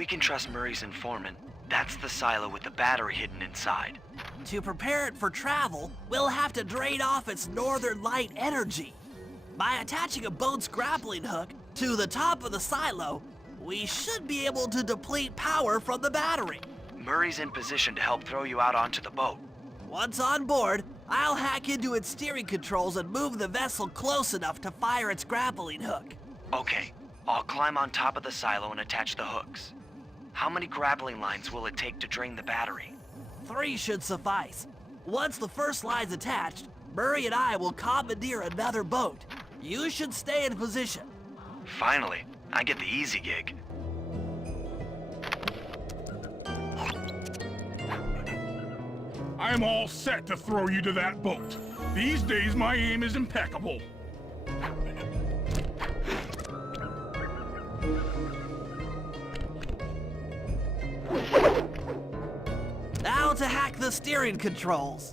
we can trust Murray's informant, that's the silo with the battery hidden inside. To prepare it for travel, we'll have to drain off its northern light energy. By attaching a boat's grappling hook to the top of the silo, we should be able to deplete power from the battery. Murray's in position to help throw you out onto the boat. Once on board, I'll hack into its steering controls and move the vessel close enough to fire its grappling hook. Okay, I'll climb on top of the silo and attach the hooks. How many grappling lines will it take to drain the battery? 3 should suffice. Once the first line's attached, Murray and I will commandeer another boat. You should stay in position. Finally, I get the easy gig. I'm all set to throw you to that boat. These days, my aim is impeccable. Now to hack the steering controls.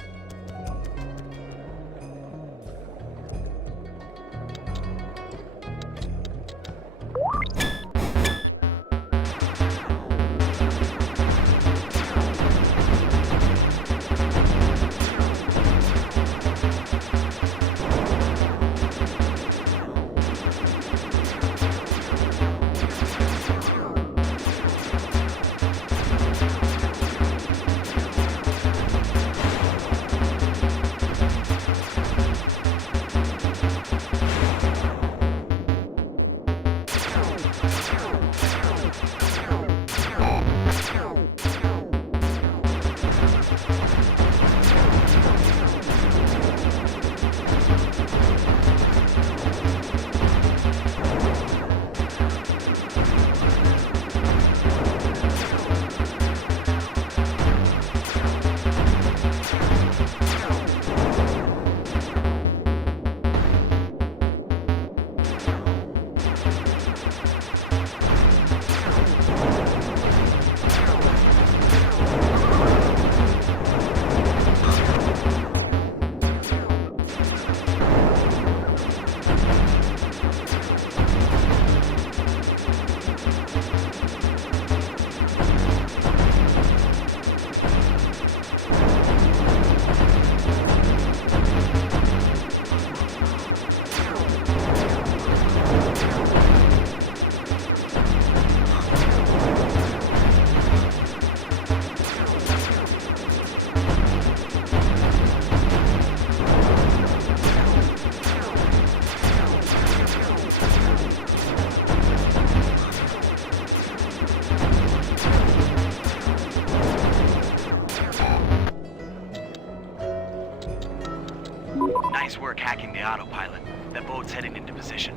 Nice work hacking the autopilot. That boat's heading into position.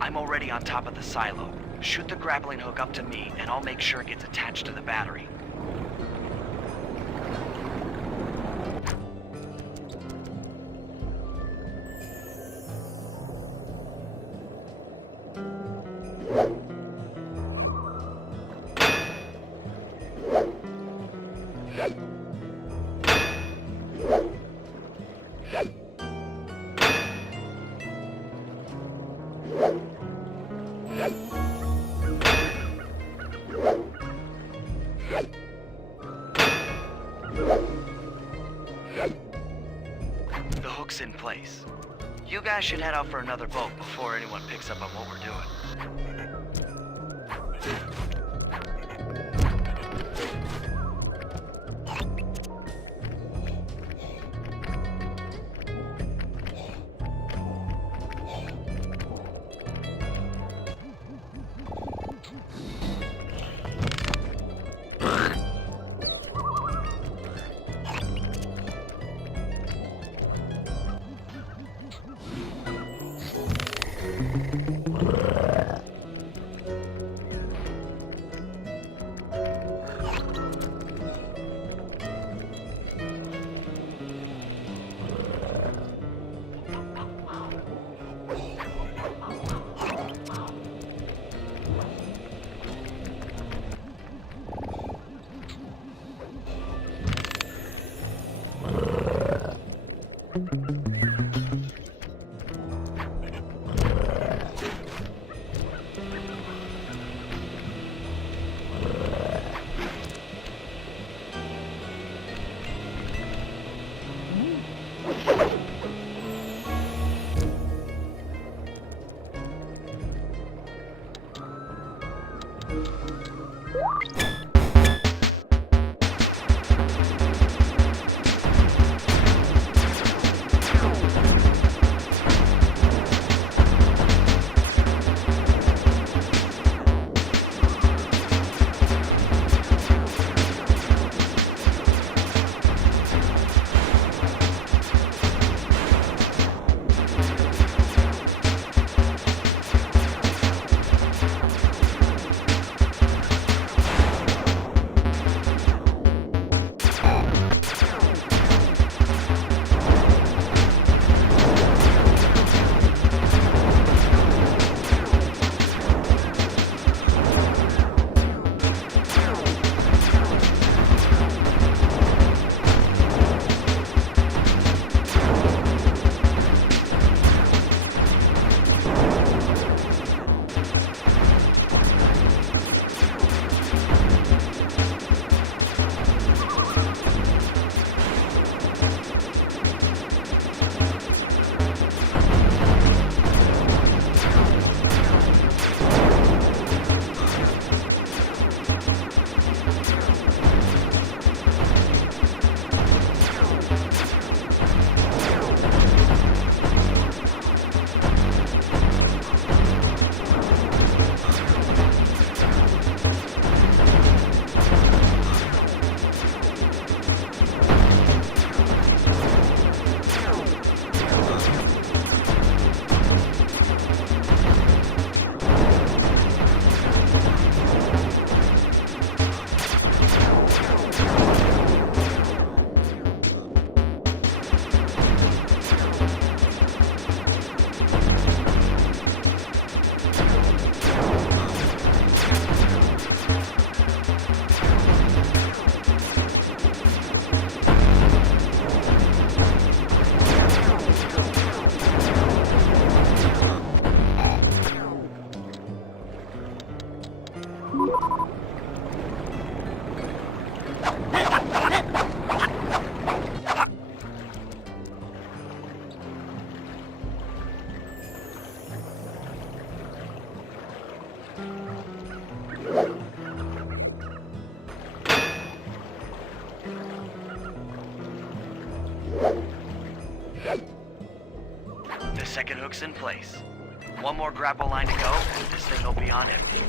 I'm already on top of the silo. Shoot the grappling hook up to me, and I'll make sure it gets attached to the battery. The hook's in place. You guys should head out for another boat before anyone picks up on what we're doing. Second hook's in place. One more grapple line to go, and this thing will be on empty.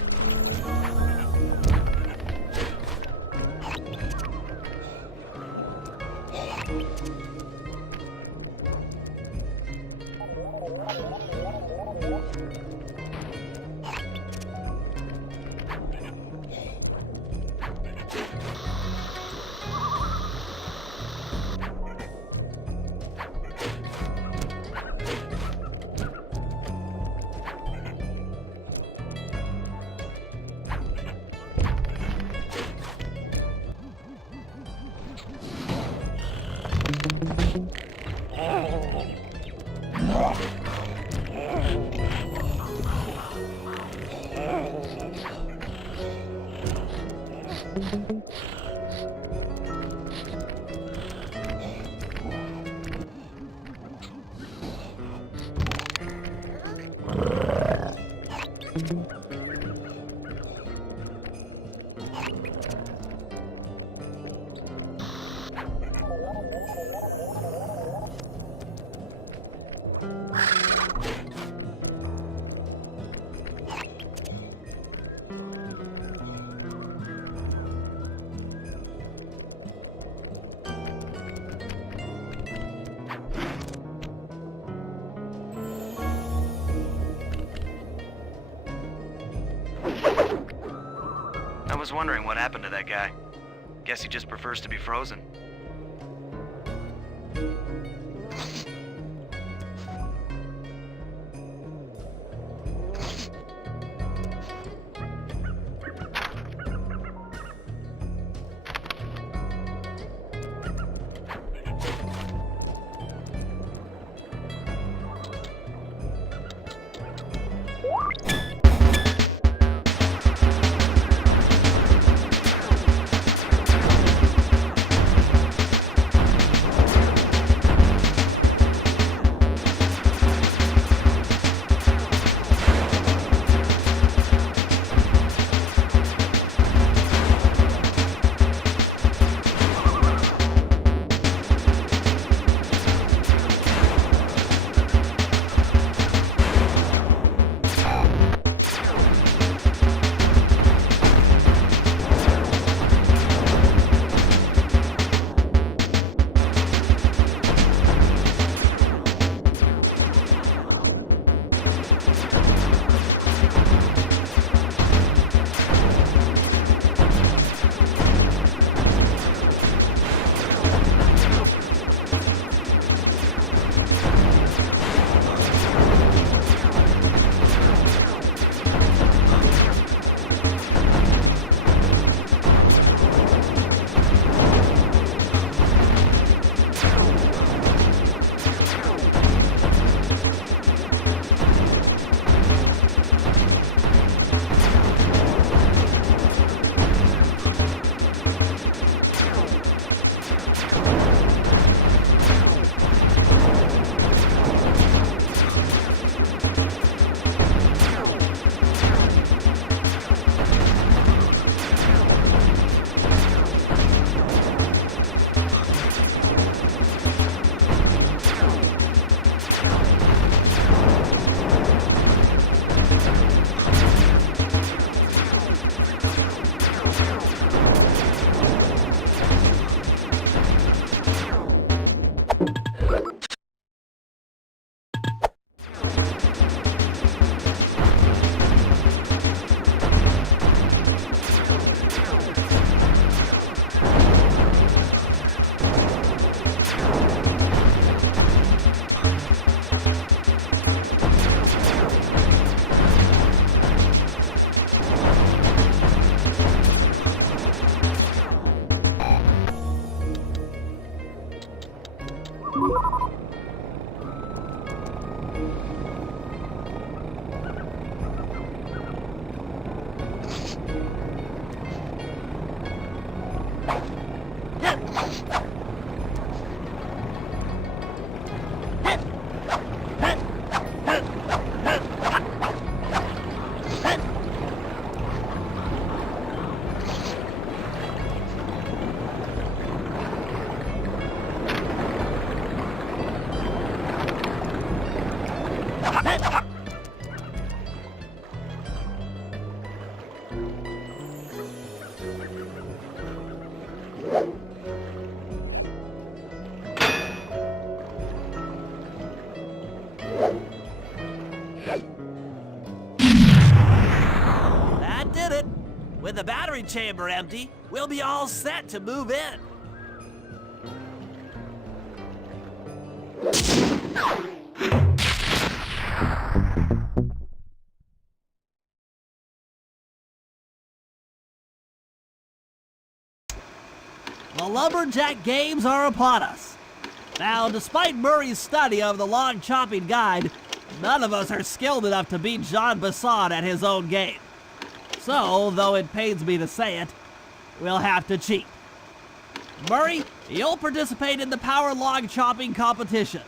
I was wondering what happened to that guy. Guess he just prefers to be frozen. That did it. With the battery chamber empty, we'll be all set to move in. The Lumberjack Games are upon us. Now, despite Murray's study of the log chopping guide, none of us are skilled enough to beat Jean Basson at his own game. So, though it pains me to say it, we'll have to cheat. Murray, you'll participate in the power log chopping competition.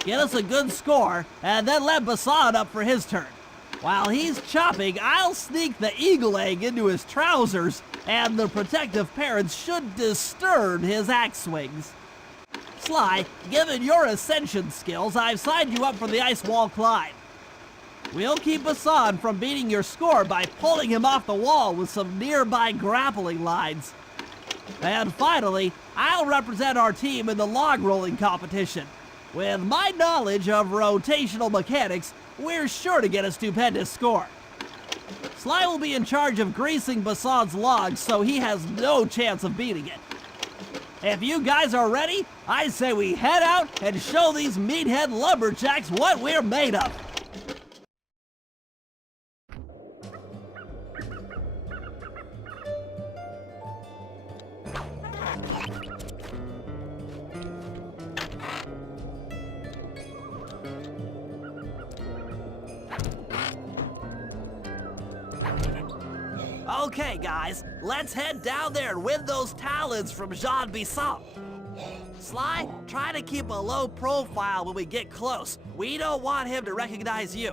Get us a good score, and then let Basson up for his turn. While he's chopping, I'll sneak the eagle egg into his trousers, and the protective parents should disturb his axe swings. Sly, given your ascension skills, I've signed you up for the ice wall climb. We'll keep Basson from beating your score by pulling him off the wall with some nearby grappling lines. And finally, I'll represent our team in the log rolling competition. With my knowledge of rotational mechanics, we're sure to get a stupendous score. Sly will be in charge of greasing Basson's logs, so he has no chance of beating it. If you guys are ready, I say we head out and show these meathead lumberjacks what we're made of. Okay, guys, let's head down there and win those talons from Jean Basson. Sly, try to keep a low profile when we get close. We don't want him to recognize you.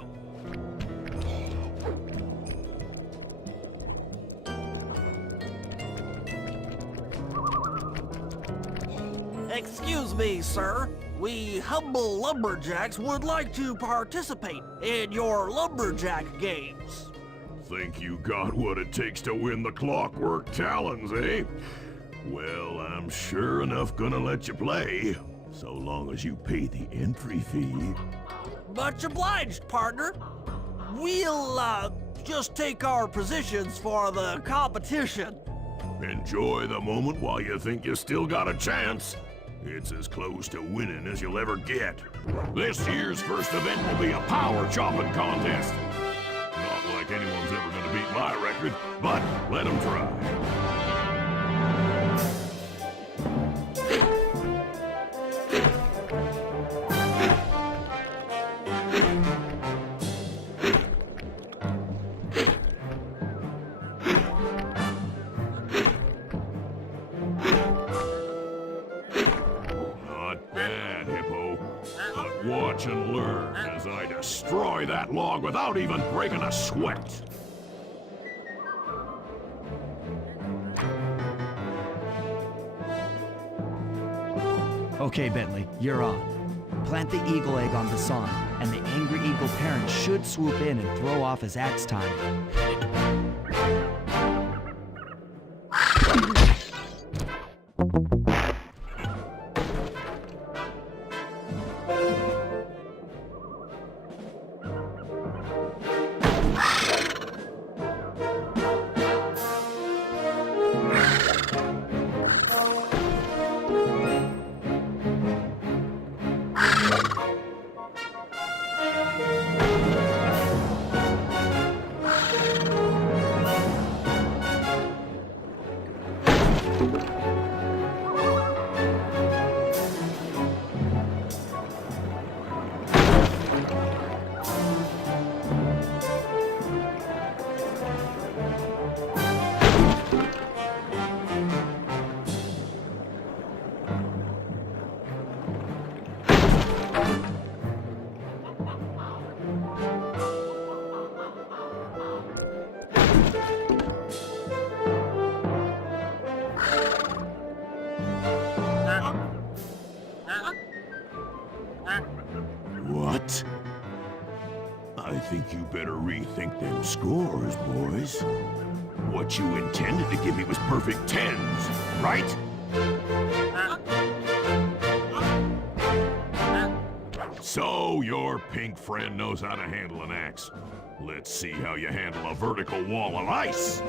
Excuse me, sir. We humble lumberjacks would like to participate in your lumberjack games. Think you got what it takes to win the clockwork talons, eh? Well, I'm sure enough gonna let you play, so long as you pay the entry fee. Much obliged, partner. We'll, just take our positions for the competition. Enjoy the moment while you think you still got a chance. It's as close to winning as you'll ever get. This year's first event will be a power chopping contest. Not like anyone's ever gonna beat my record, but let them try. Not bad, Hippo. But watch and learn as I destroy that log without even breaking a sweat. Okay, Bentley, you're on. Plant the eagle egg on Basson, and the angry eagle parent should swoop in and throw off his axe time. What? I think you better rethink them scores, boys. What you intended to give me was perfect tens, right? So know your pink friend knows how to handle an axe. Let's see how you handle a vertical wall of ice.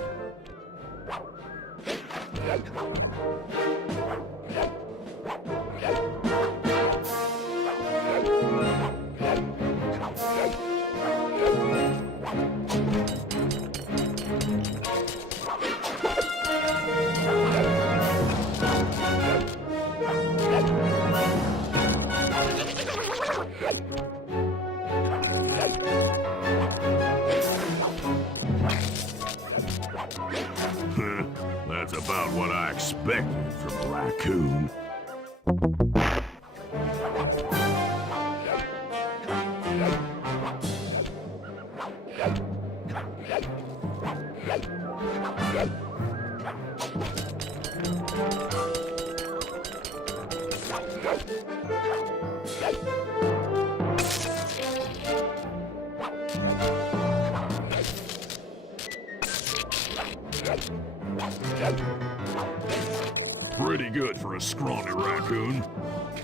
That's about what I expected from a raccoon. Pretty good for a scrawny raccoon.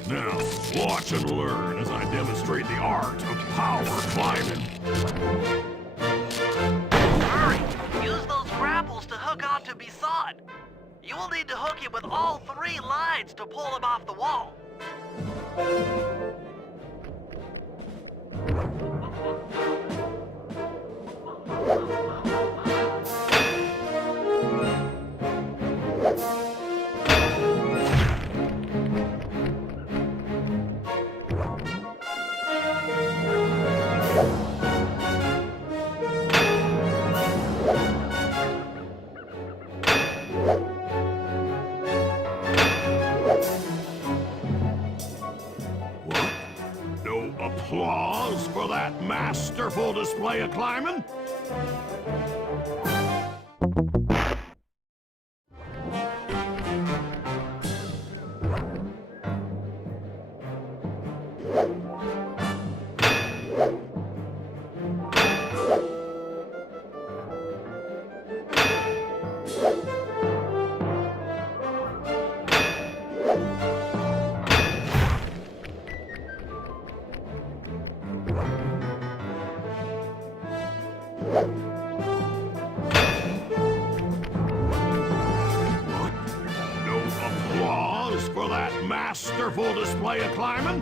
Now, watch and learn as I demonstrate the art of power climbing. Hurry! Use those grapples to hook onto Bisson. You will need to hook him with all 3 lines to pull him off the wall. Applause for that masterful display of climbing? For that masterful display of climbing?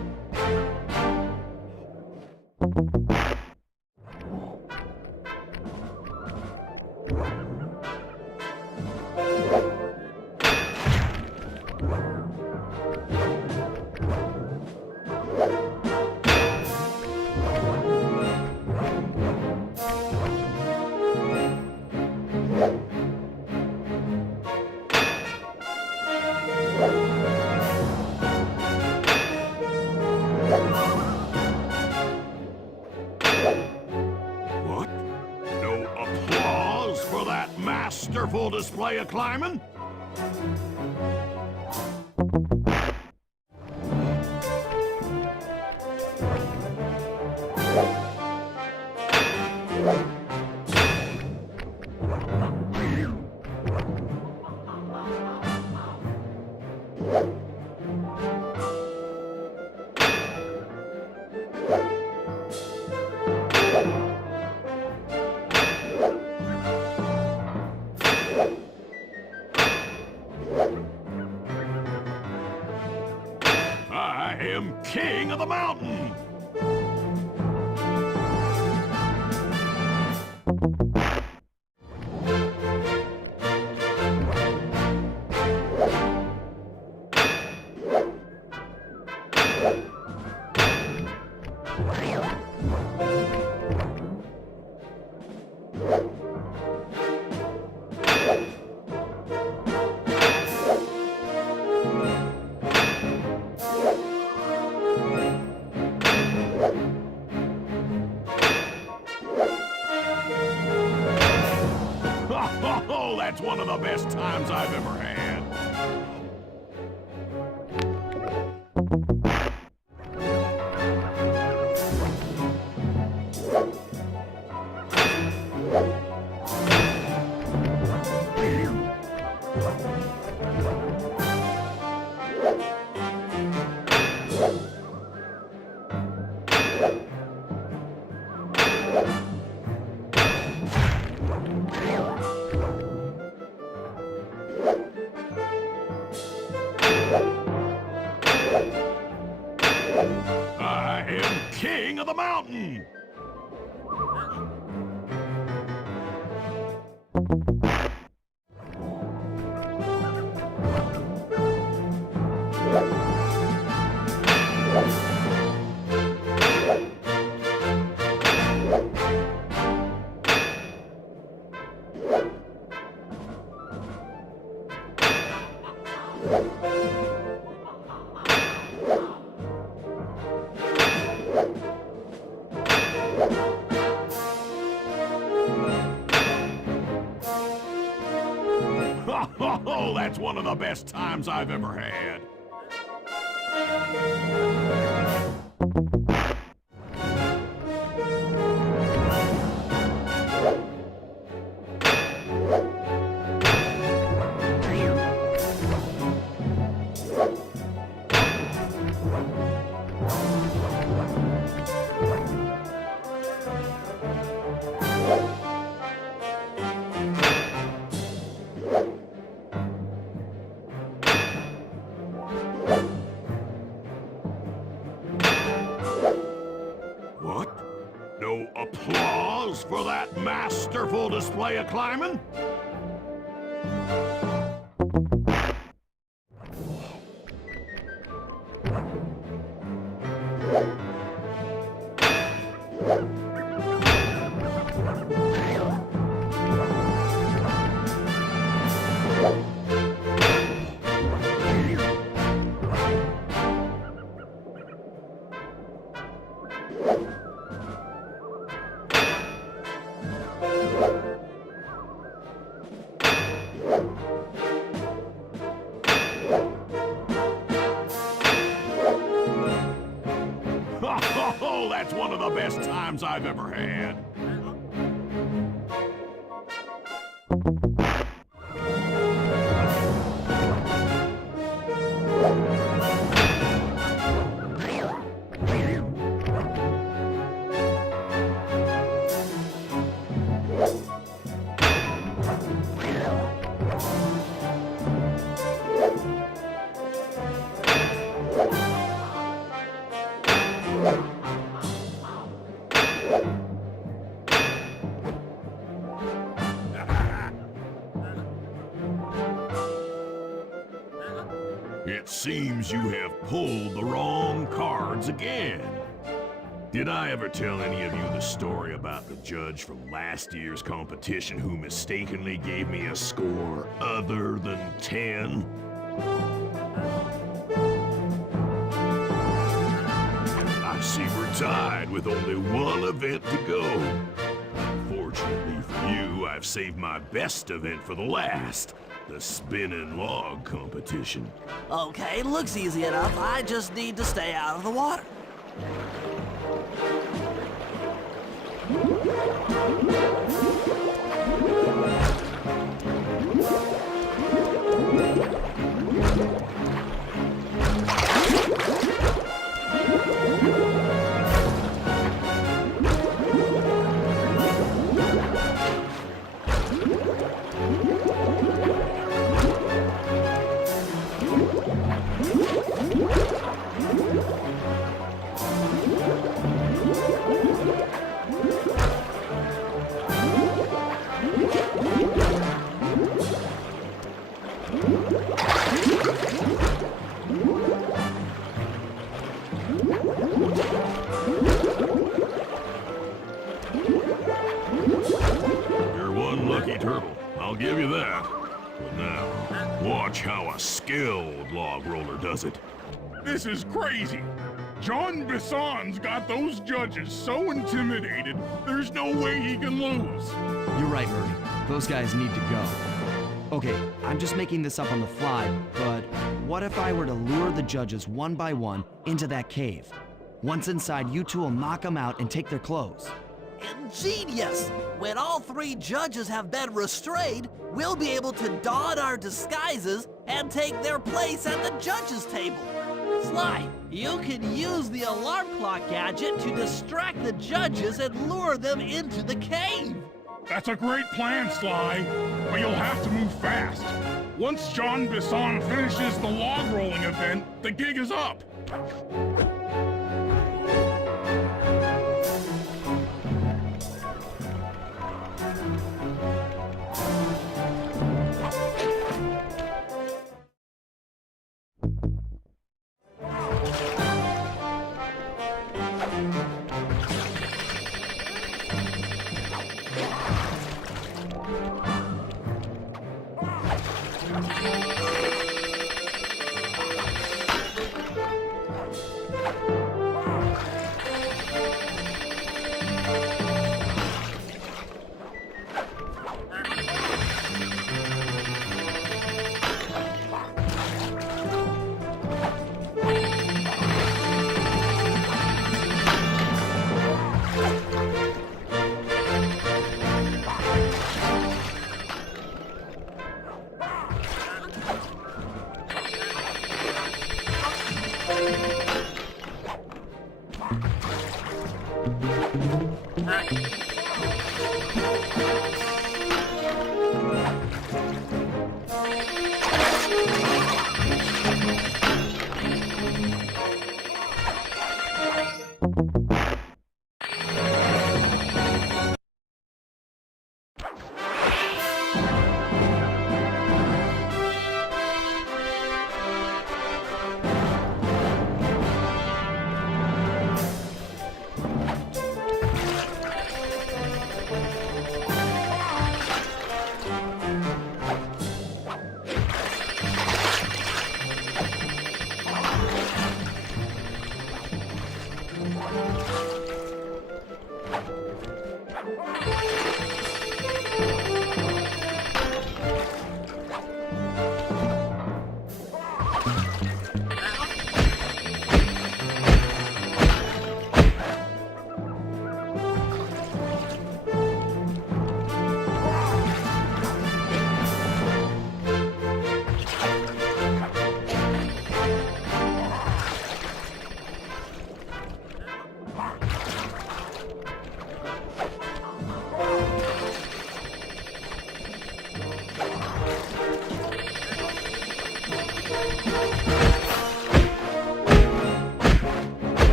What? No applause for that masterful display of climbing? I am king of the mountain! Oh, that's one of the best times I've ever had. I am king of the mountain! Oh, that's one of the best times I've ever had. What? No applause for that masterful display of climbing? Oh, that's one of the best times I've ever had. It seems you have pulled the wrong cards again. Did I ever tell any of you the story about the judge from last year's competition who mistakenly gave me a score other than 10? I see we're tied with only one event to go. Fortunately for you, I've saved my best event for the last. The spinning log competition. Okay, looks easy enough. I just need to stay out of the water. You're one lucky turtle, I'll give you that. But now, watch how a skilled log roller does it. This is crazy. John Bisson's got those judges so intimidated, there's no way he can lose. You're right, Murray. Those guys need to go. Okay, I'm just making this up on the fly, but what if I were to lure the judges one by one into that cave? Once inside, you two will knock them out and take their clothes. Ingenious! When all three judges have been restrained, we'll be able to don our disguises and take their place at the judges' table. Sly, You can use the alarm clock gadget to distract the judges and lure them into the cave. That's a great plan, Sly, but you'll have to move fast. Once John Bisson finishes the log rolling event, the gig is up.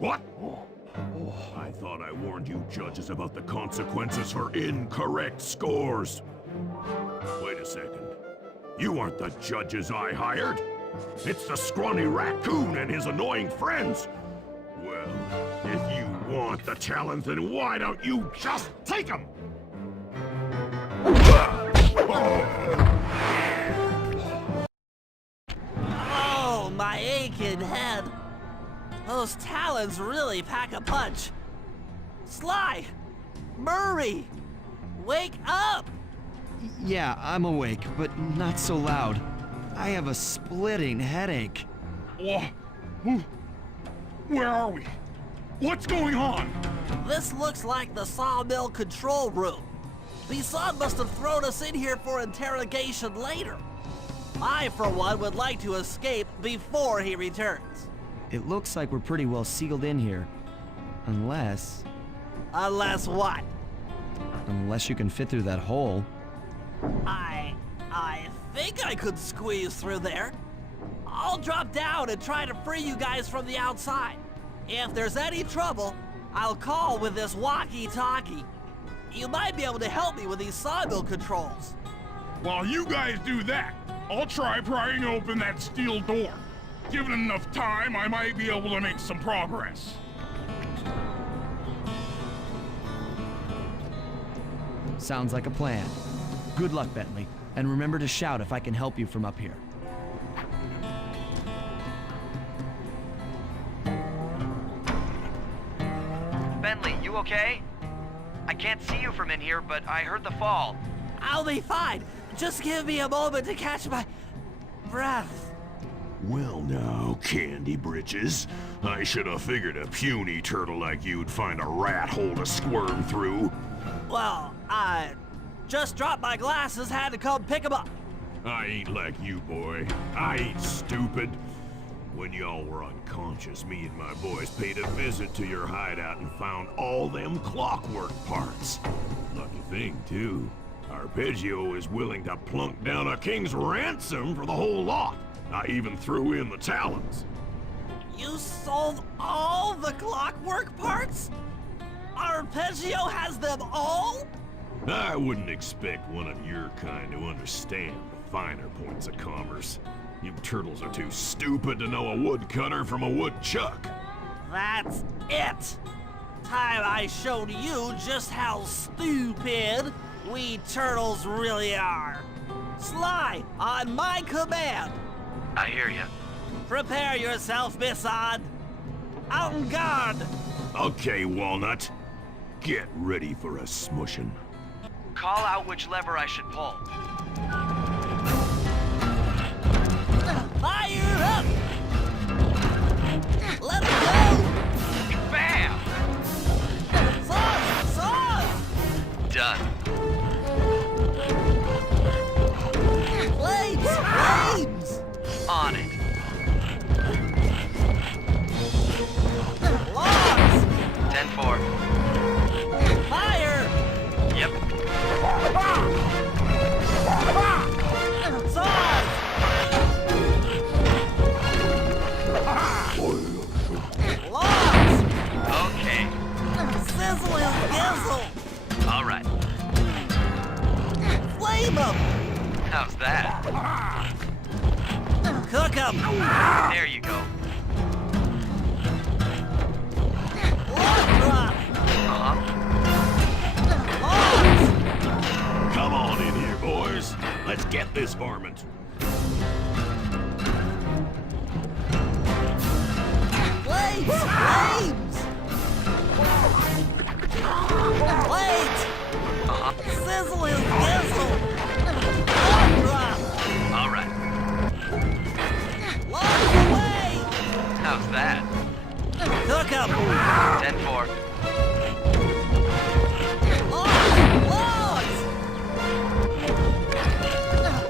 What? I thought I warned you judges about the consequences for incorrect scores. Wait a second. You aren't the judges I hired. It's the scrawny raccoon and his annoying friends. Well, if you want the challenge, then why don't you just take them? Oh, my aching head. Those talons really pack a punch. Sly! Murray! Wake up! Yeah, I'm awake, but not so loud. I have a splitting headache. Where are we? What's going on? This looks like the sawmill control room. Bisson must have thrown us in here for interrogation later. I, for one, would like to escape before he returns. It looks like we're pretty well sealed in here. Unless Unless what? you can fit through that hole. I think I could squeeze through there. I'll drop down and try to free you guys from the outside. If there's any trouble, I'll call with this walkie-talkie. You might be able to help me with these sawmill controls. While you guys do that, I'll try prying open that steel door. Given enough time, I might be able to make some progress. Sounds like a plan. Good luck, Bentley, and remember to shout if I can help you from up here. okay? I can't see you from in here, but I heard the fall. I'll be fine. Just give me a moment to catch my breath. Well now, Candy Britches. I should have figured a puny turtle like you'd find a rat hole to squirm through. Well, I just dropped my glasses, had to come pick 'em up. I ain't like you, boy. I ain't stupid. When y'all were unconscious, me and my boys paid a visit to your hideout and found all them clockwork parts. Lucky thing, too. Arpeggio is willing to plunk down a king's ransom for the whole lot. I even threw in the talons. You sold all the clockwork parts? Arpeggio has them all? I wouldn't expect one of your kind to understand the finer points of commerce. You turtles are too stupid to know a woodcutter from a woodchuck. That's it. Time I showed you just how stupid we turtles really are. Sly, on my command. I hear you. Prepare yourself, Bisson. En garde. Okay, Walnut. Get ready for a smushin'. Call out which lever I should pull. Fire up! Let it go! Bam! Sauce! Sauce! Done. Flames! Flames! On it. Logs! 10-4. Fire! Yep. Sauce! Logs! Okay. Sizzle and gizzle! All right. Flame 'em! How's that? Cook 'em! There you go. Log drop! Uh-huh. Logs! Come on in here, boys. Let's get this varmint. Flames! Flames! Blades! Uh-huh. Sizzle and gizzle! Log drop! All right. Logs away! How's that? Cook 'em! 10-4. Logs! Logs!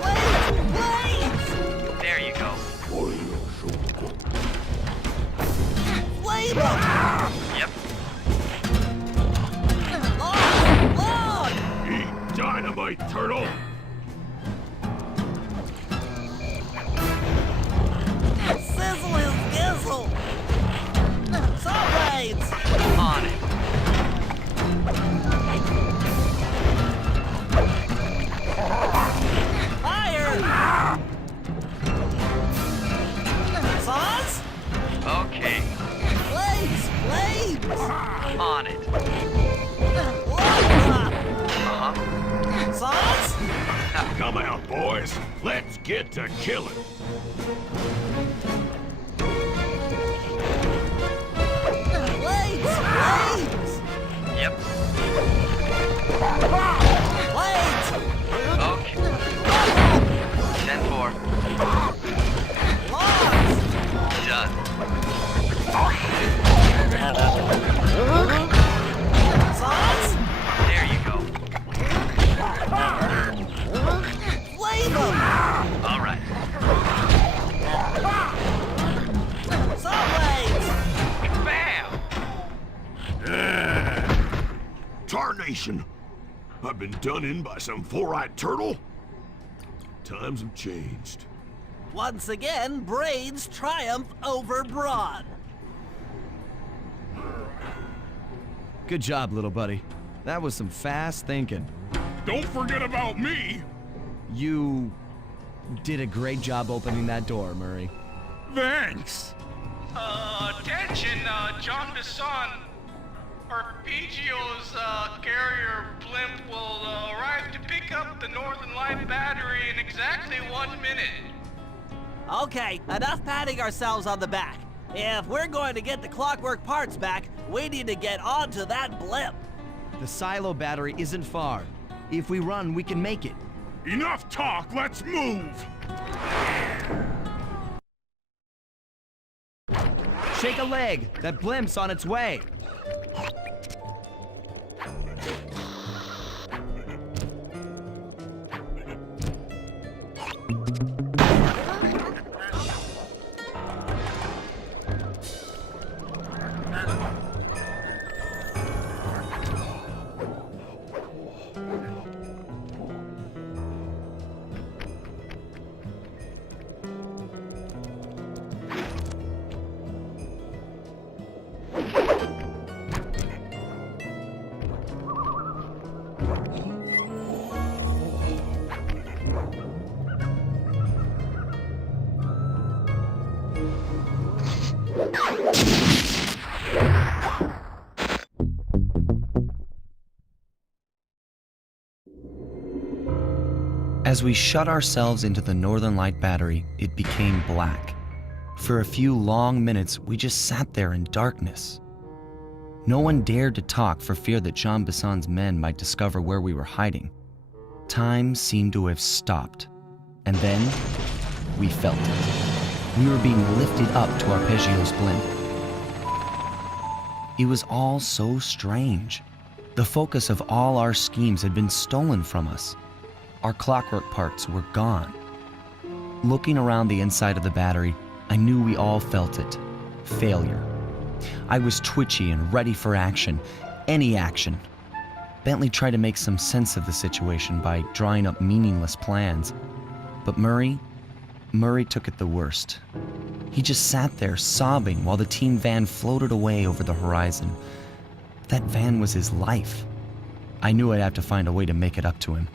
Blades! Blades! There you go. Flame 'em! Yep. Log! Log! Eat dynamite, turtle. Sizzle and gizzle! Saw blades! On it. Fire! Sauce? Okay. Blades! Blades! On it. Log drop! Uh-huh. Sauce? Come out, boys. Let's get to killing. Blades! Blades! Yep. Blades! Okay. 10-4. Logs! Done. Sauce? There you go. Flame 'em! All right. Saw blades! Bam! Tarnation! I've been done in by some four-eyed turtle? Times have changed. Once again, brains triumph over brawn. Good job, little buddy. That was some fast thinking. Don't forget about me. You did a great job opening that door, Murray. Thanks. Attention, John Bisson. Arpeggio's carrier blimp will arrive to pick up the Northern Light battery in exactly 1 minute. Okay, enough patting ourselves on the back. If we're going to get the clockwork parts back, we need to get onto that blimp. The silo battery isn't far. If we run, we can make it. Enough talk, let's move! Shake a leg. That blimp's on its way. As we shut ourselves into the Northern Light battery, it became black. For a few long minutes, we just sat there in darkness. No one dared to talk for fear that Jean Bisson's men might discover where we were hiding. Time seemed to have stopped. And then, we felt it. We were being lifted up to Arpeggio's blimp. It was all so strange. The focus of all our schemes had been stolen from us. Our clockwork parts were gone. Looking around the inside of the battery, I knew we all felt it. Failure. I was twitchy and ready for action. Any action. Bentley tried to make some sense of the situation by drawing up meaningless plans. But Murray took it the worst. He just sat there sobbing while the team van floated away over the horizon. That van was his life. I knew I'd have to find a way to make it up to him.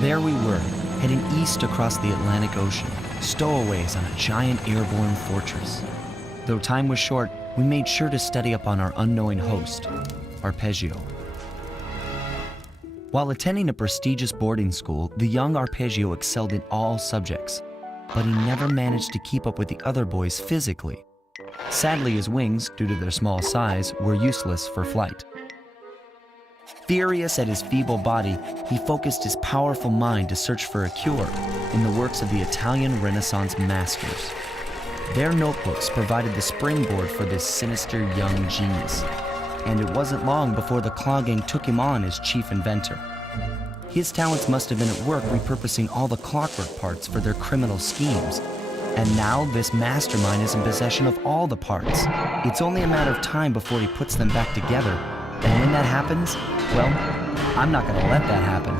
There we were, heading east across the Atlantic Ocean, stowaways on a giant airborne fortress. Though time was short, we made sure to study up on our unknowing host, Arpeggio. While attending a prestigious boarding school, the young Arpeggio excelled in all subjects, but he never managed to keep up with the other boys physically. Sadly, his wings, due to their small size, were useless for flight. Furious at his feeble body, he focused his powerful mind to search for a cure in the works of the Italian Renaissance masters. Their notebooks provided the springboard for this sinister young genius, and it wasn't long before the Claw Gang took him on as chief inventor. His talents must have been at work repurposing all the clockwork parts for their criminal schemes, and now this mastermind is in possession of all the parts. It's only a matter of time before he puts them back together, and when that happens, well, I'm not gonna let that happen.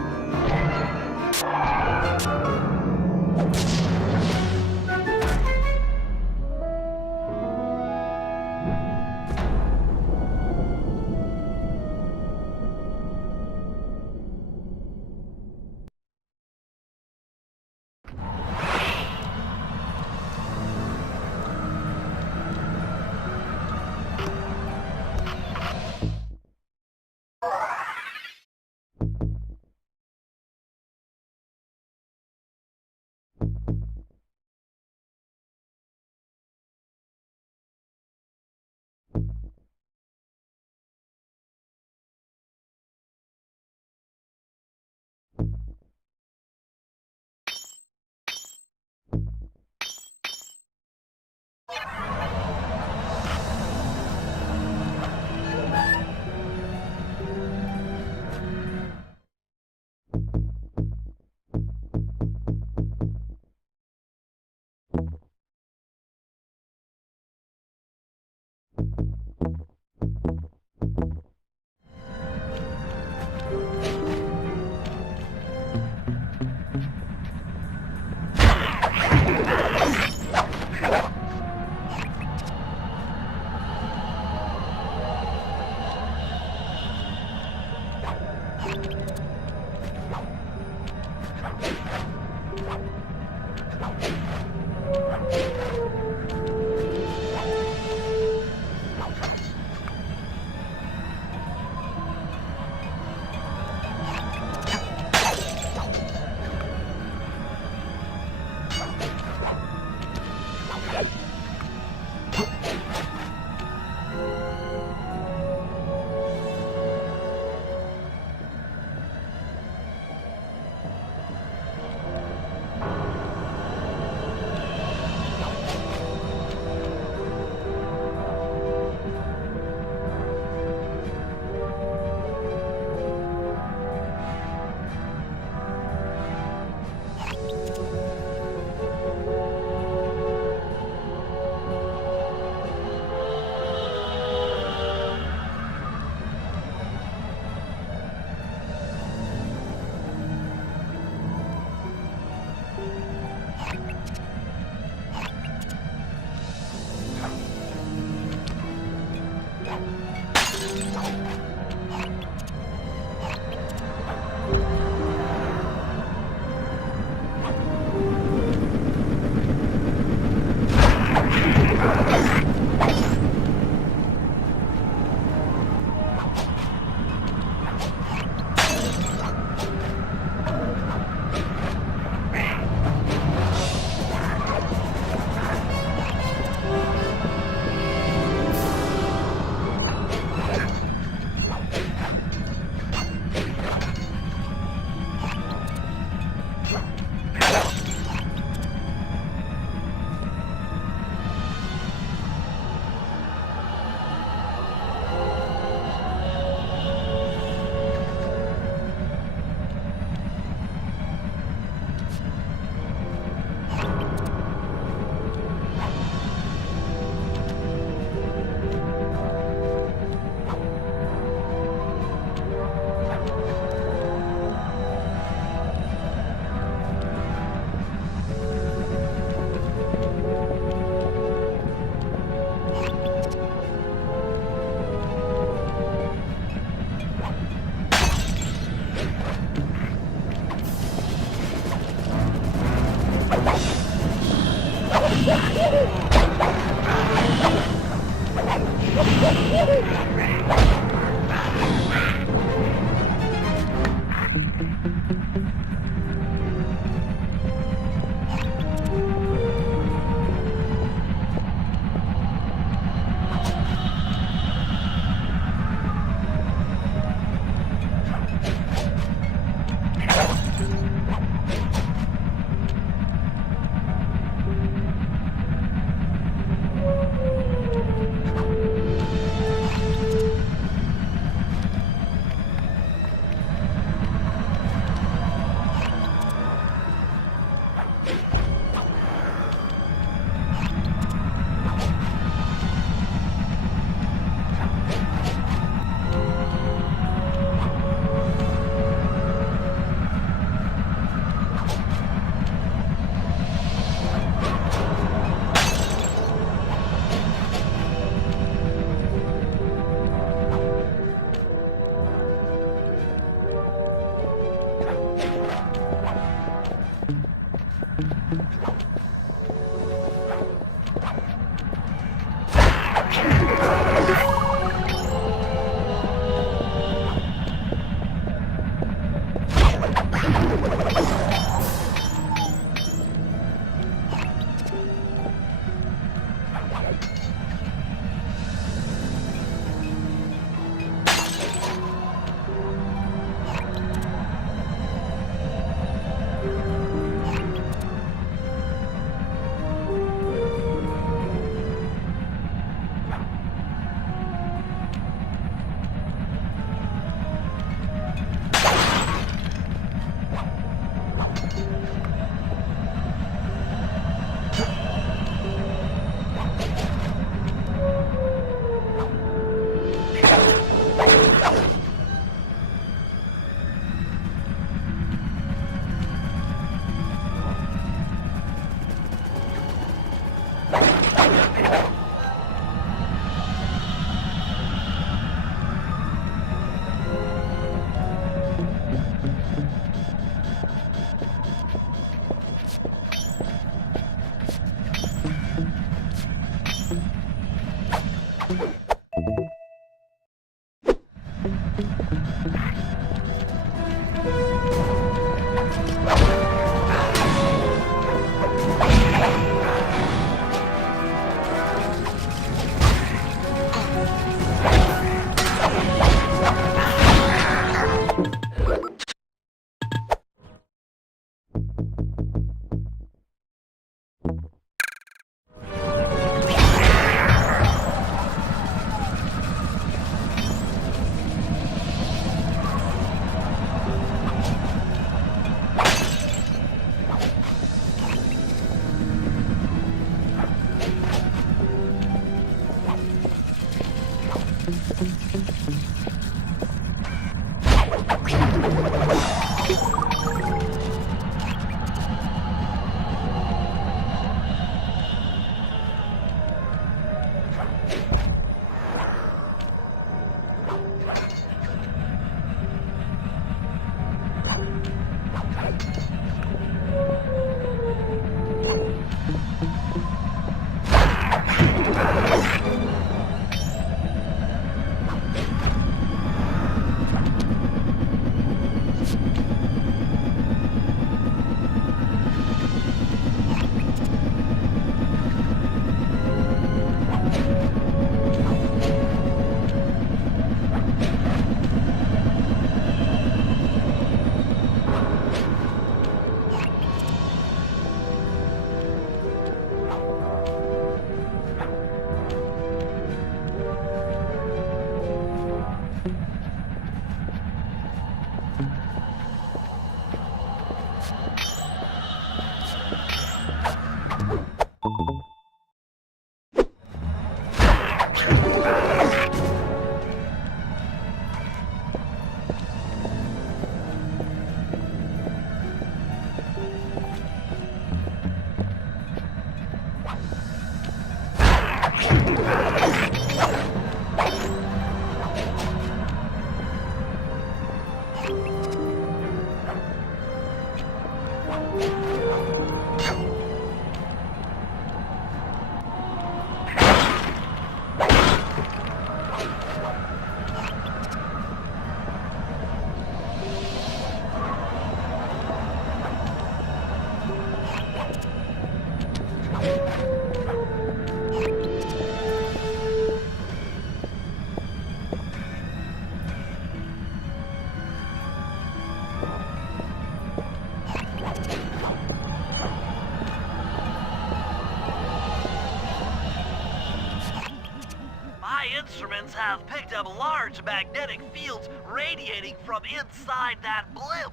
instruments have picked up large magnetic fields radiating from inside that blimp.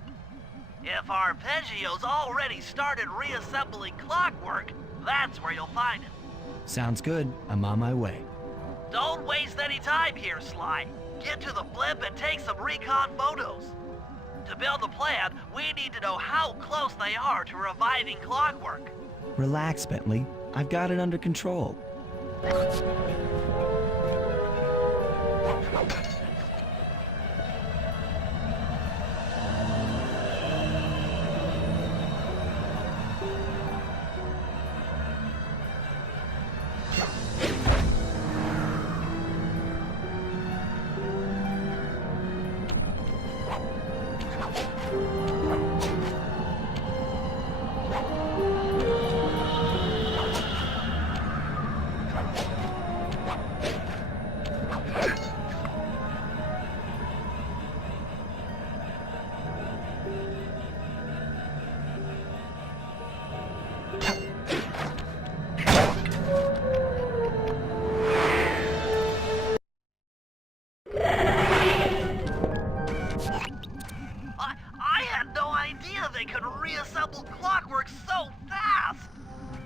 If Arpeggio's already started reassembling clockwork, that's where you'll find it. Sounds good. I'm on my way. Don't waste any time here, Sly. Get to the blimp and take some recon photos. To build the plan, we need to know how close they are to reviving clockwork. Relax, Bentley. I've got it under control.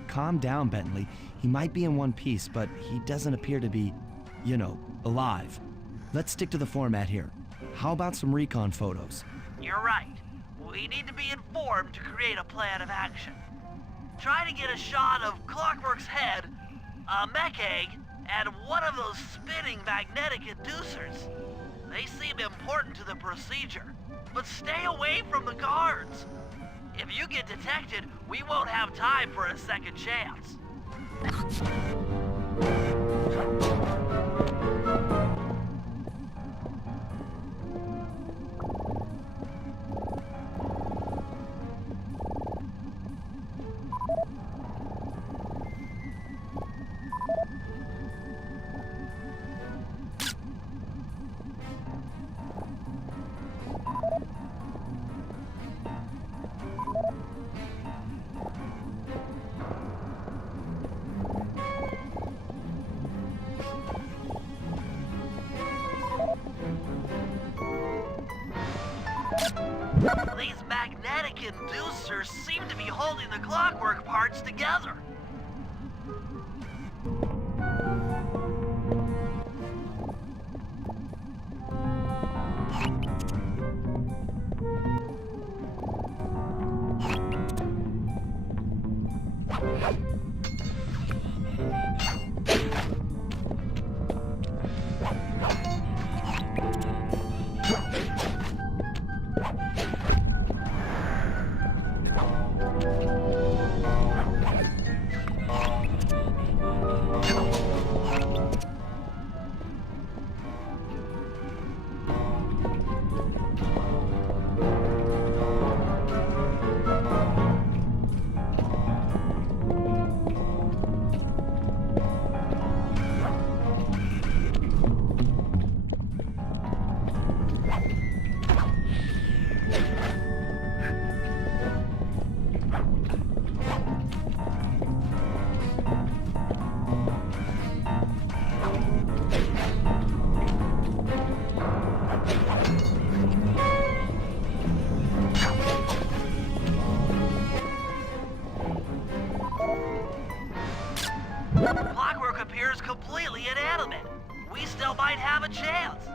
Calm down, Bentley. He might be in one piece, but he doesn't appear to be, alive. Let's stick to the format here. How about some recon photos? You're right. We need to be informed to create a plan of action. Try to get a shot of Clockwork's head, a mech egg, and one of those spinning magnetic inducers. They seem important to the procedure, but stay away from the guards. If you get detected, we won't have time for a second chance. These magnetic inducers seem to be holding the clockwork parts together. Clockwork appears completely inanimate. We still might have a chance.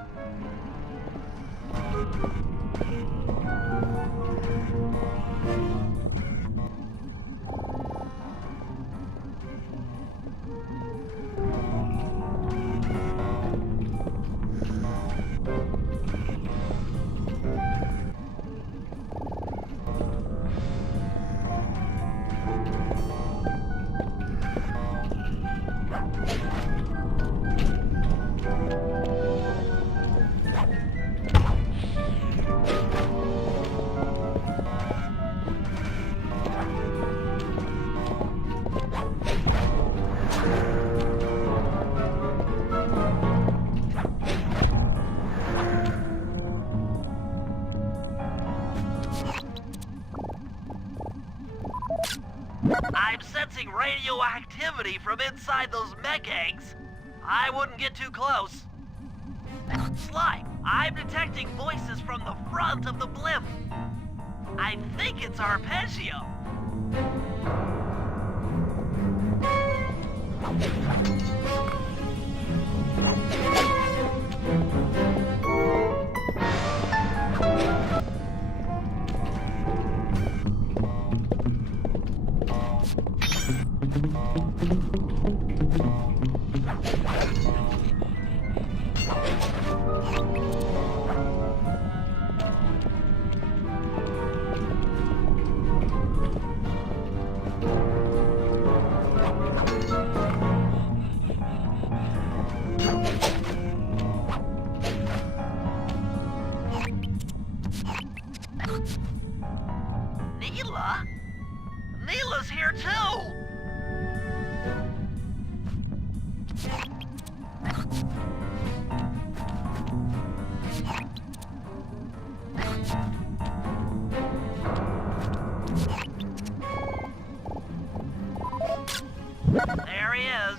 I'm sensing radioactivity from inside those mech eggs. I wouldn't get too close. Sly, I'm detecting voices from the front of the blimp. I think it's Arpeggio. Neela? Neela's here too! There he is,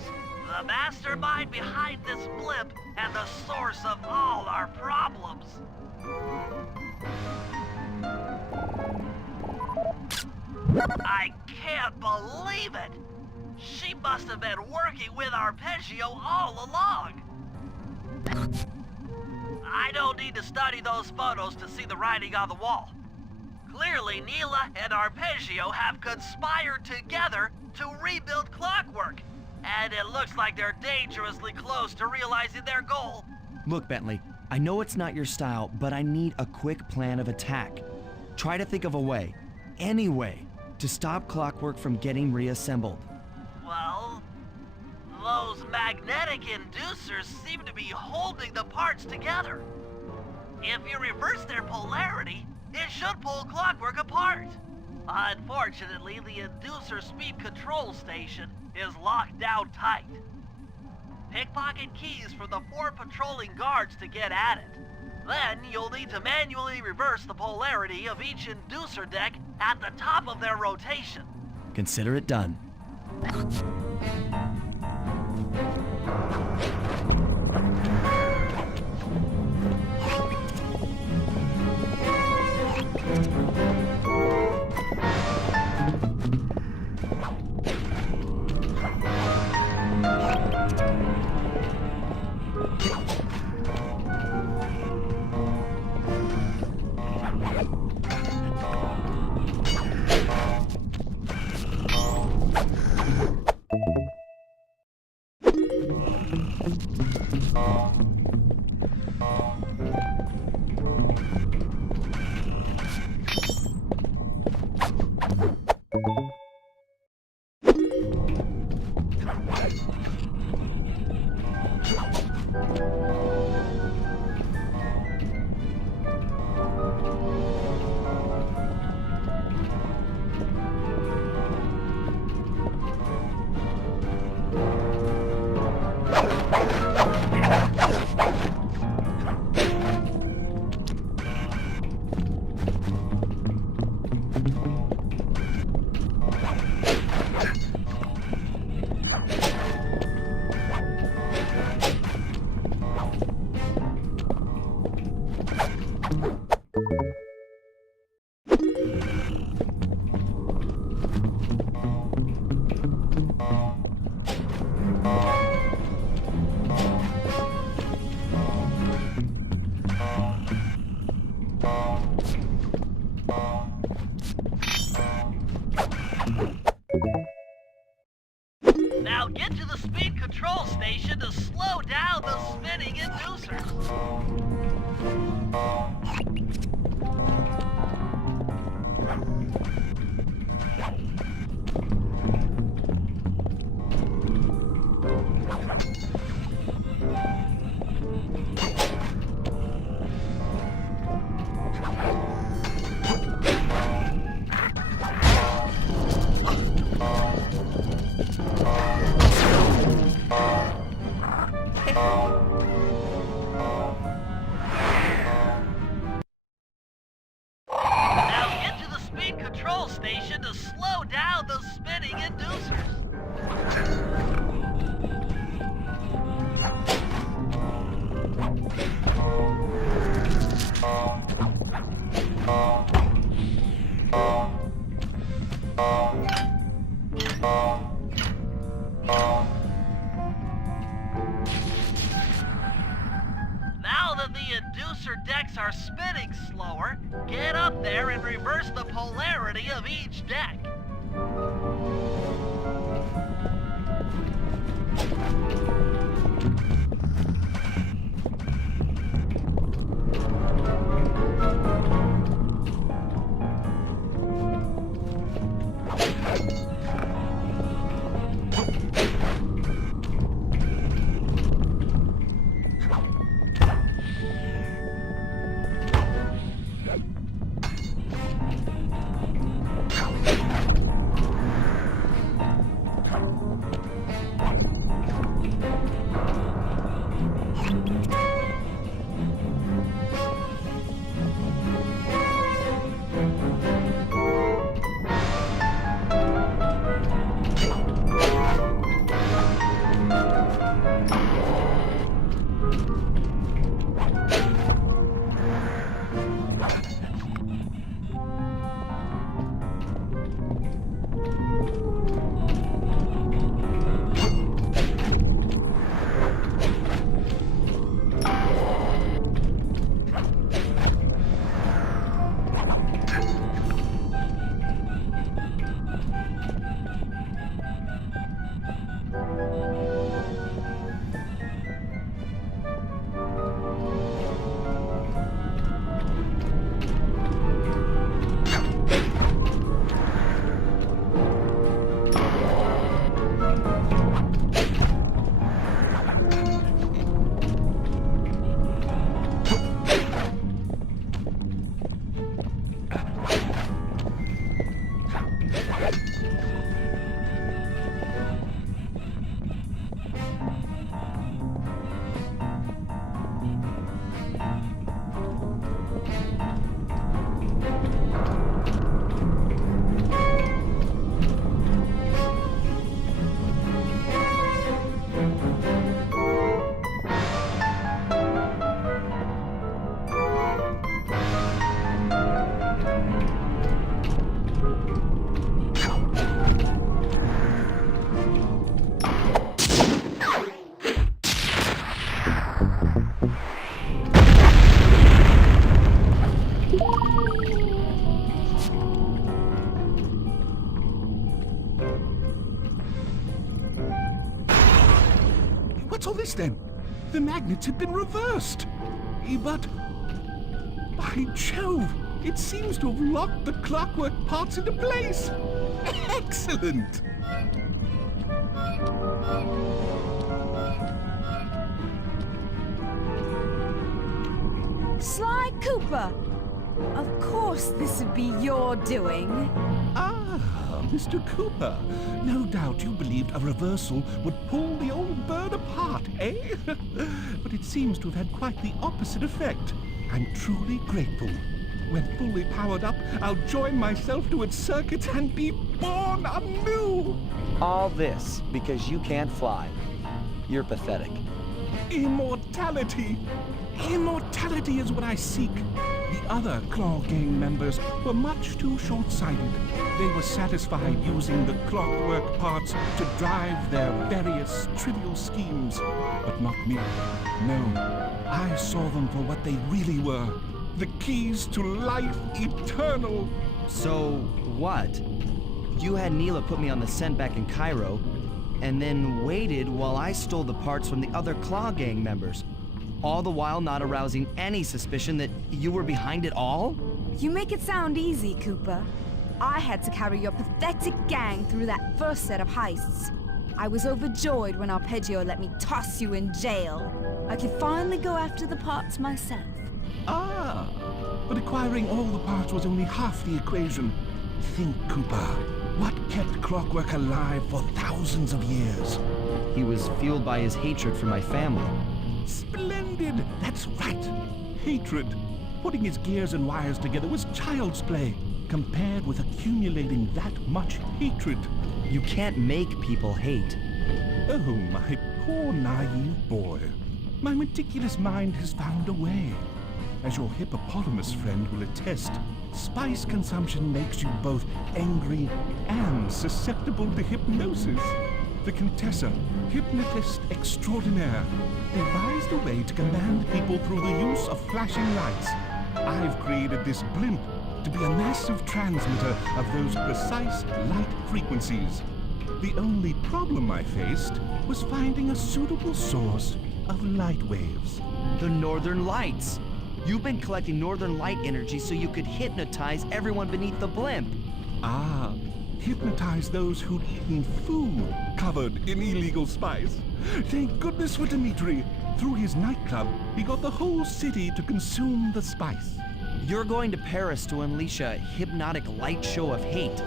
the mastermind behind this blimp and the source of all our problems. I can't believe it! She must have been working with Arpeggio all along! I don't need to study those photos to see the writing on the wall. Clearly, Neela and Arpeggio have conspired together to rebuild Clockwork, and it looks like they're dangerously close to realizing their goal. Look, Bentley, I know it's not your style, but I need a quick plan of attack. Try to think of a way, any way, to stop Clockwork from getting reassembled. Well, those magnetic inducers seem to be holding the parts together. If you reverse their polarity, it should pull Clockwork apart. Unfortunately, the inducer speed control station is locked down tight. Pickpocket keys for the 4 patrolling guards to get at it. Then you'll need to manually reverse the polarity of each inducer deck at the top of their rotation. Consider it done. Now get to the speed control station to slow down the spinning inducers. Now get to the speed control station to slow down the spinning inducers. compressor decks are spinning slower, get up there and reverse the polarity of each deck. What's all this then? The magnets had been reversed. But, by Jove, it seems to have locked the clockwork parts into place. Excellent! Sly Cooper! Of course this would be your doing. Ah, Mr. Cooper. No doubt you believed a reversal would pull the old bird apart, eh? But it seems to have had quite the opposite effect. I'm truly grateful. When fully powered up, I'll join myself to its circuit and be born anew! All this because you can't fly. You're pathetic. Immortality! Immortality is what I seek. The other Claw Gang members were much too short-sighted. They were satisfied using the clockwork parts to drive their various trivial schemes. But not me. No, I saw them for what they really were. The keys to life eternal. So, what? You had Neela put me on the scent back in Cairo, and then waited while I stole the parts from the other Claw Gang members. All the while not arousing any suspicion that you were behind it all? You make it sound easy, Cooper. I had to carry your pathetic gang through that first set of heists. I was overjoyed when Arpeggio let me toss you in jail. I could finally go after the parts myself. Ah, but acquiring all the parts was only half the equation. Think, Cooper. What kept Clockwork alive for thousands of years? He was fueled by his hatred for my family. Splendid! That's right! Hatred. Putting his gears and wires together was child's play, compared with accumulating that much hatred. You can't make people hate. Oh, my poor naive boy. My meticulous mind has found a way. As your hippopotamus friend will attest, spice consumption makes you both angry and susceptible to hypnosis. the Contessa, hypnotist extraordinaire, devised a way to command people through the use of flashing lights. I've created this blimp to be a massive transmitter of those precise light frequencies. The only problem I faced was finding a suitable source of light waves. The Northern Lights. You've been collecting Northern Light energy so you could hypnotize everyone beneath the blimp. Ah, hypnotize those who'd eaten food covered in illegal spice. Thank goodness for Dmitri. Through his nightclub, he got the whole city to consume the spice. You're going to Paris to unleash a hypnotic light show of hate.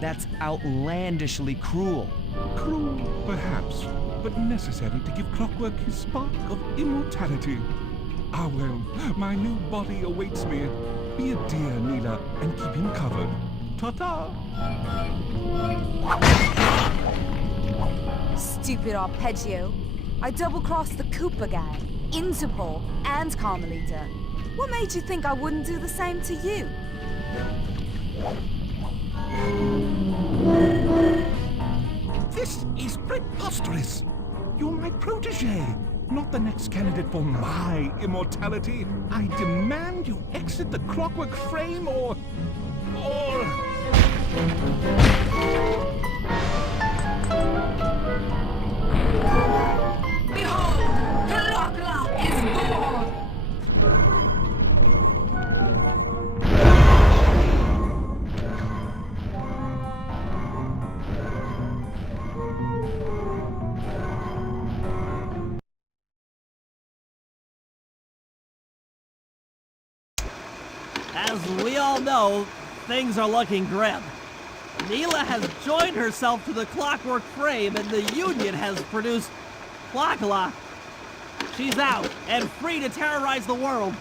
That's outlandishly cruel. Cruel, perhaps, but necessary to give Clockwork his spark of immortality. Ah well, my new body awaits me. Be a dear, Neela, and keep him covered. Ta-ta! Stupid arpeggio. I double-crossed the Cooper gang, Interpol, and Carmelita. What made you think I wouldn't do the same to you? This is preposterous! You're my protege, not the next candidate for my immortality. I demand you exit the Clockwork frame or... Behold, Clockla is born! As we all know, things are looking grim. Neela has joined herself to the Clockwork frame and the Union has produced Clockla. She's out and free to terrorize the world.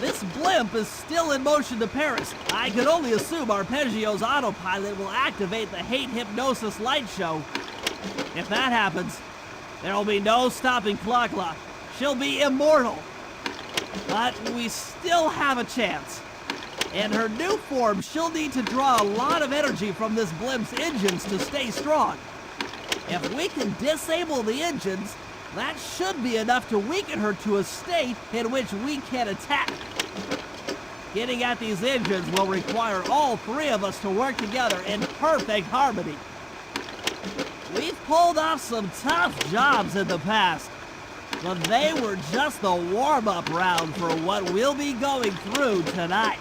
This blimp is still in motion to Paris. I can only assume Arpeggio's autopilot will activate the hate hypnosis light show. If that happens, there'll be no stopping Clockla. She'll be immortal. But we still have a chance. In her new form, she'll need to draw a lot of energy from this blimp's engines to stay strong. If we can disable the engines, that should be enough to weaken her to a state in which we can attack. Getting at these engines will require all three of us to work together in perfect harmony. We've pulled off some tough jobs in the past, but they were just the warm-up round for what we'll be going through tonight.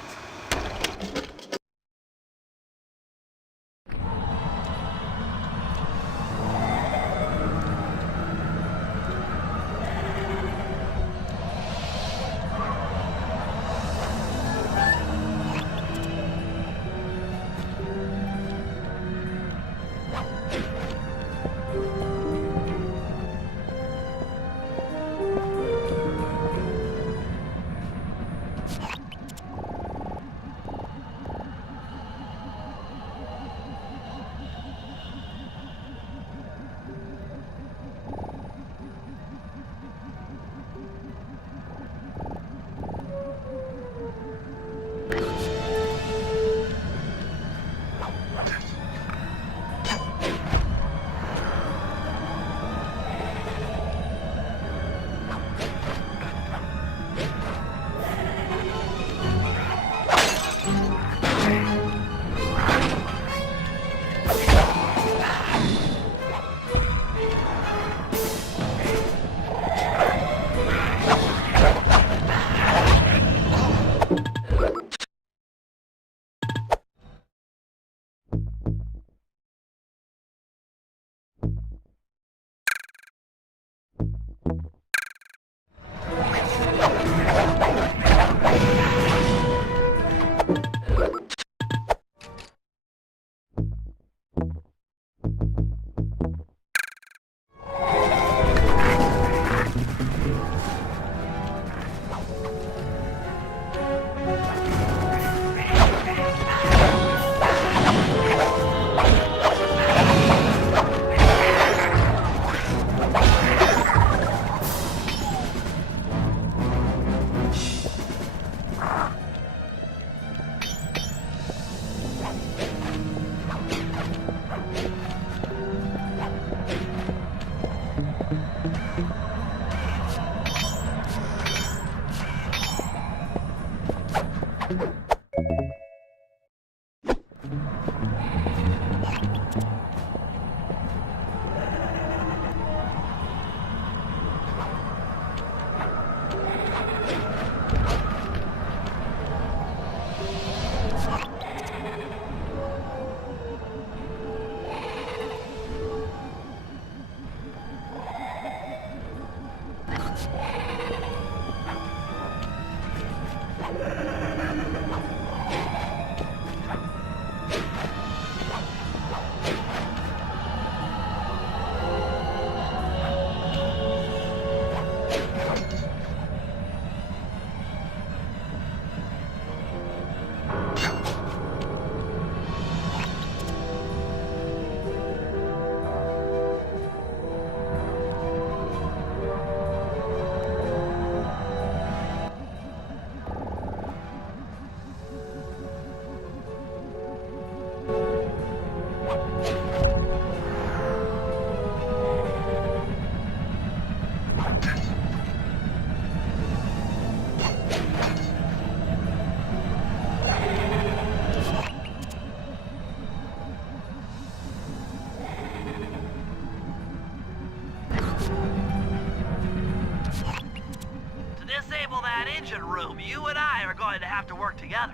To disable that engine room, you and I are going to have to work together.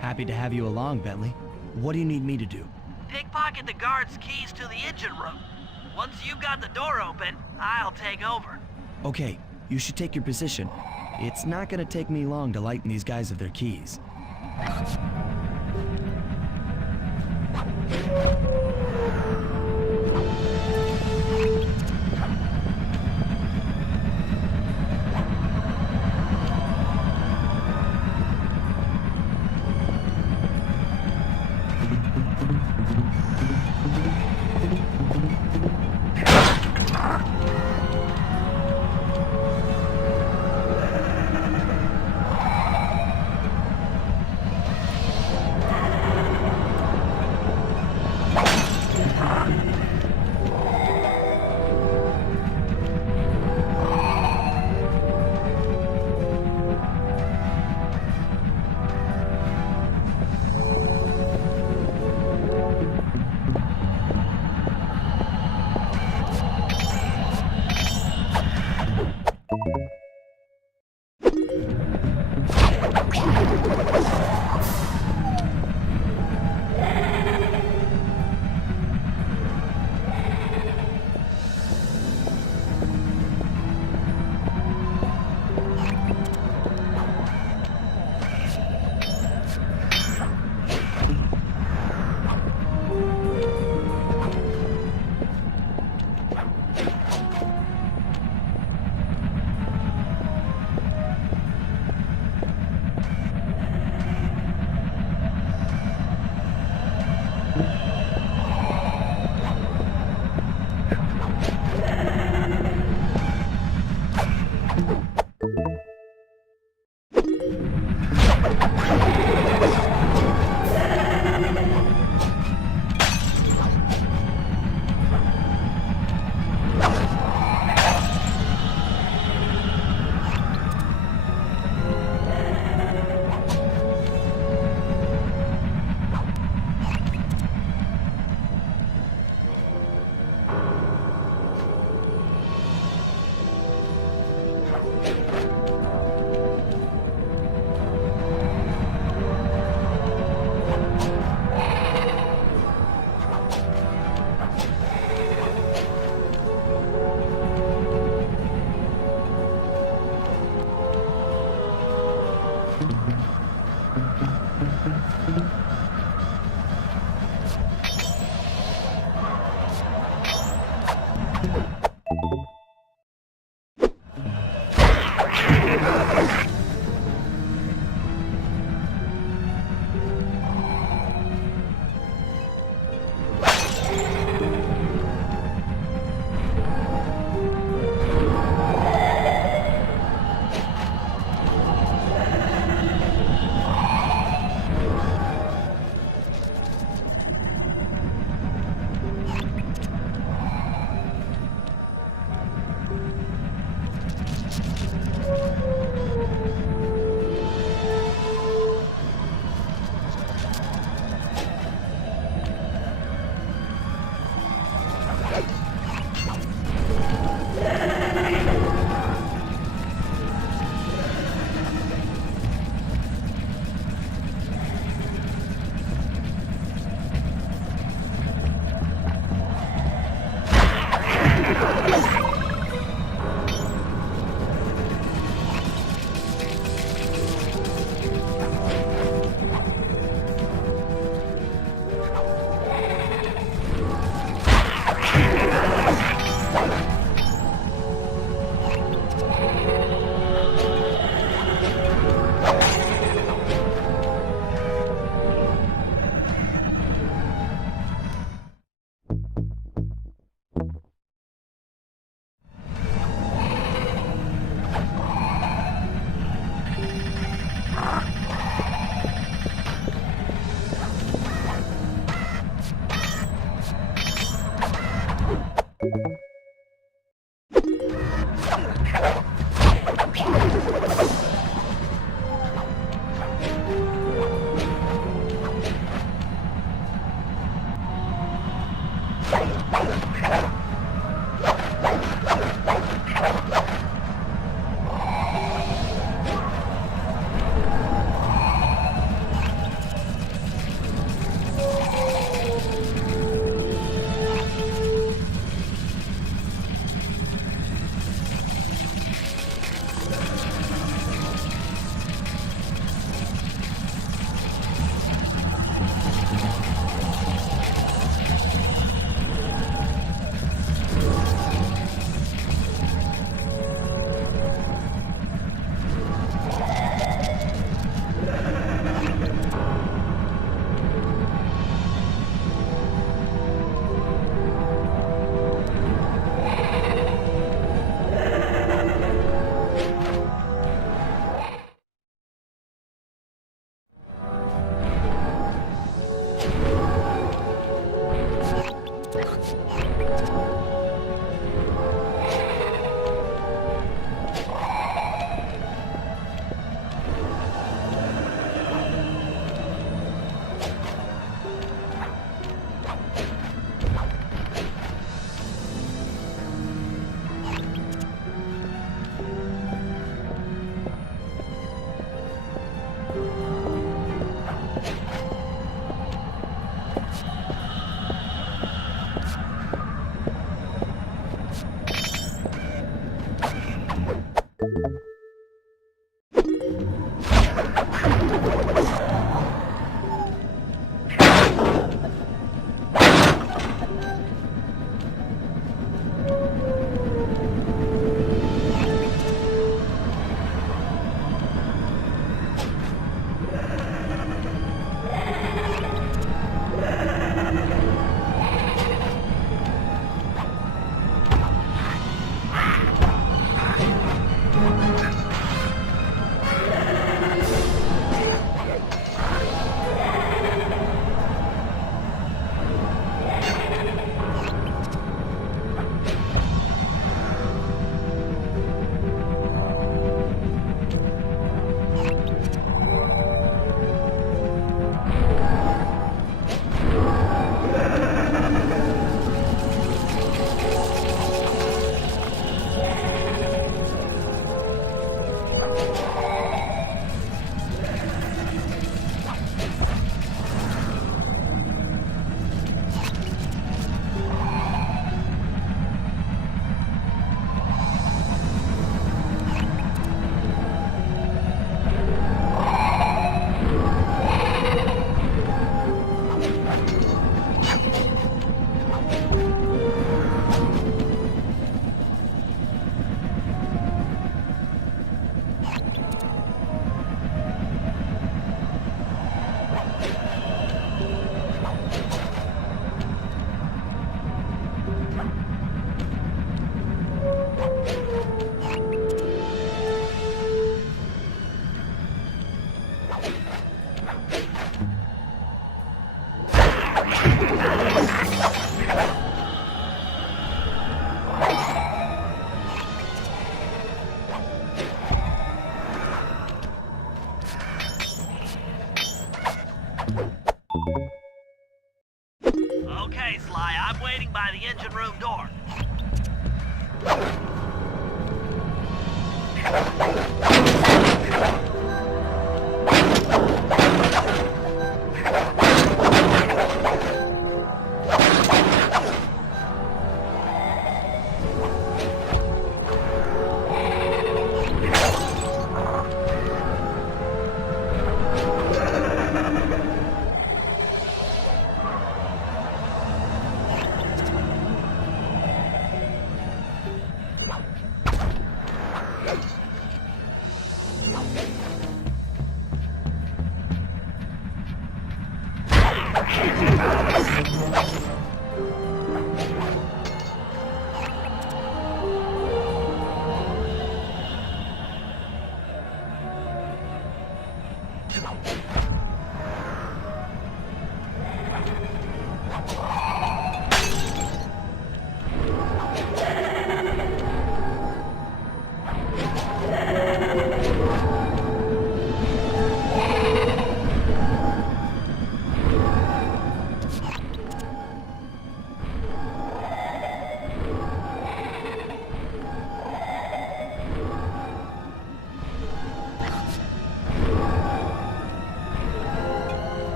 Happy to have you along, Bentley. What do you need me to do? Pickpocket the guard's keys to the engine room. Once you've got the door open, I'll take over. Okay, you should take your position. It's not gonna take me long to lighten these guys of their keys.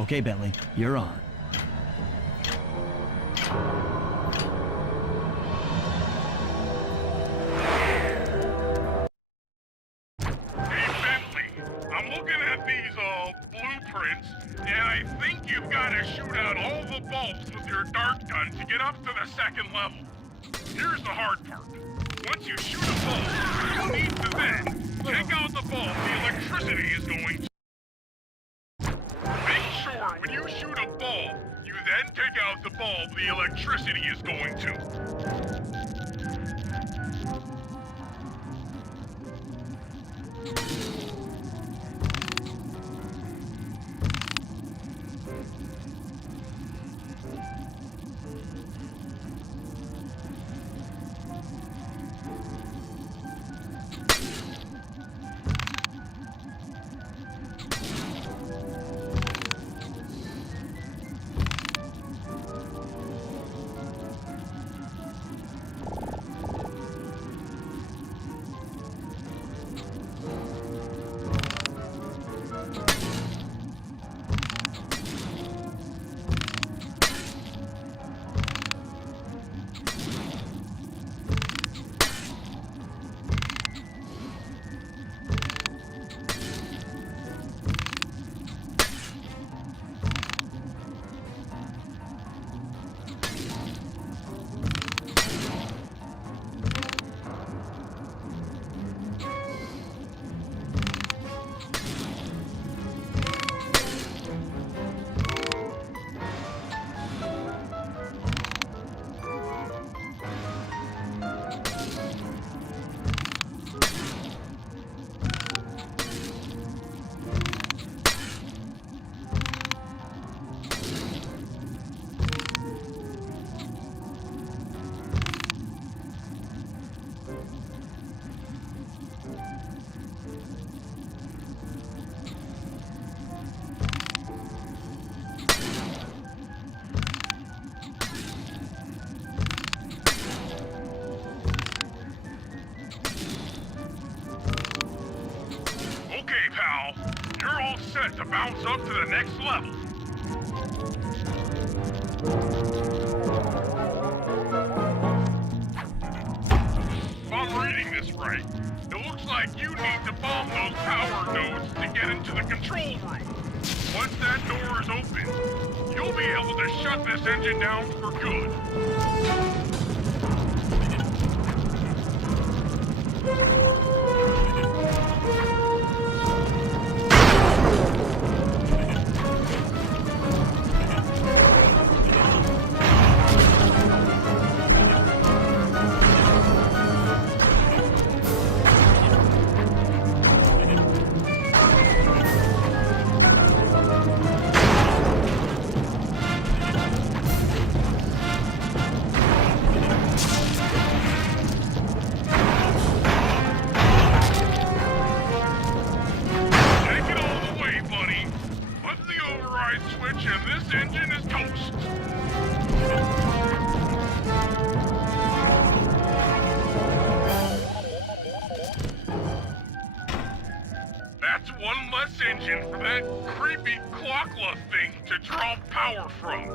Okay, Bentley, you're on. Hey, Bentley, I'm looking at these, blueprints, and I think you've got to shoot out all the bulbs with your dart gun to get up to the second level. Here's the hard part. Once you shoot a bulb, you'll need to then take out the bulb the electricity is going to. Make sure when you shoot a bulb, you then take out the bulb the electricity is going to. bounce up to the next level. If I'm reading this right, it looks like you need to bomb those power nodes to get into the control room. Once that door is open, you'll be able to shut this engine down for good. Take it all the way, buddy. Put the override switch and this engine is toast. That's one less engine for that creepy clockla thing to draw power from.